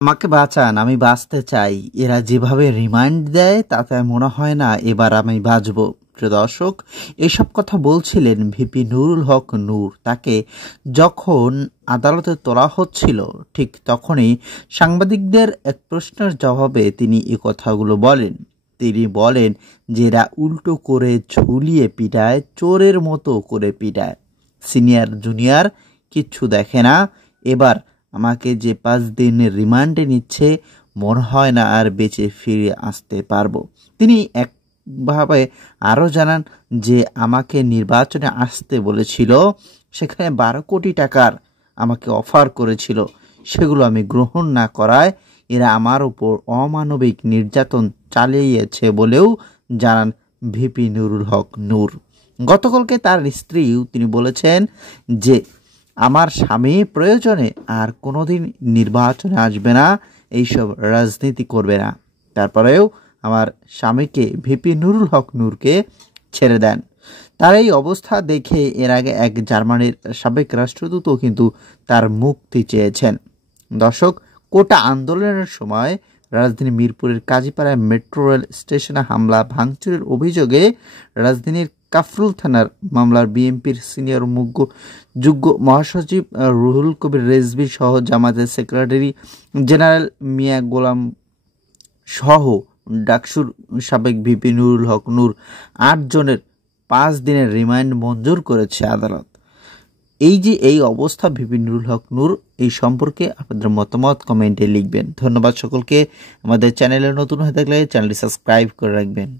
আমাকে বাঁচান, আমি বাঁচতে চাই। এরা যেভাবে রিমাইন্ড দেয় তাতে মনে হয় না এবার আমি বাঁচব। প্রিয় দর্শক, এসব কথা বলছিলেন ভিপি নুরুল হক নূর। তাকে যখন আদালতে তোলা হচ্ছিল ঠিক তখনই সাংবাদিকদের এক প্রশ্নের জবাবে তিনি এ কথাগুলো বলেন। তিনি বলেন যে এরা উল্টো করে ঝুলিয়ে পিটায়, চোরের মতো করে পিটায়। সিনিয়র জুনিয়র কিচ্ছু দেখে না। এবার আমাকে যে 5 দিনের রিমান্ডে নিচ্ছে, মনে হয় না আর বেঁচে ফিরে আসতে পারবো। তিনি একভাবে আরও জানান যে আমাকে নির্বাচনে আসতে বলেছিল, সেখানে 12 কোটি টাকার আমাকে অফার করেছিল, সেগুলো আমি গ্রহণ না করায় এরা আমার উপর অমানবিক নির্যাতন চালিয়েছে বলেও জানান ভিপি নুরুল হক নূর। গতকালকে তার স্ত্রীও তিনি বলেছেন যে আমার স্বামী প্রয়োজনে আর কোনোদিন নির্বাচনে আসবে না, এইসব রাজনীতি করবে না। তারপরেও আমার স্বামীকে ভিপি নুরুল হক নূরকে ছেড়ে দেন। তার এই অবস্থা দেখে এর আগে এক জার্মানির সাবেক রাষ্ট্রদূতও কিন্তু তার মুক্তি চেয়েছেন। দর্শক, কোটা আন্দোলনের সময় রাজধানী মিরপুরের কাজীপাড়ায় মেট্রো রেল স্টেশনে হামলা ভাঙচুরের অভিযোগে রাজধানীর কাফরুল থানার মামলার বিএনপির সিনিয়র যুগ্ম মহাসচিব রুহুল কবির রেজভী সহ জামাতের সেক্রেটারি জেনারেল মিয়া গোলাম সহ ডাকসুর সাবেক ভিপি নুরুল হক নূর 8 জনের 5 দিনের রিমান্ড মঞ্জুর করেছে আদালত। এই অবস্থা ভিপি নুরুল হক নূর, এই সম্পর্কে আপনাদের মতামত কমেন্টে লিখবেন। ধন্যবাদ সকলকে। আমাদের চ্যানেলে নতুন হয়ে থাকলে চ্যানেলটি সাবস্ক্রাইব করে রাখবেন।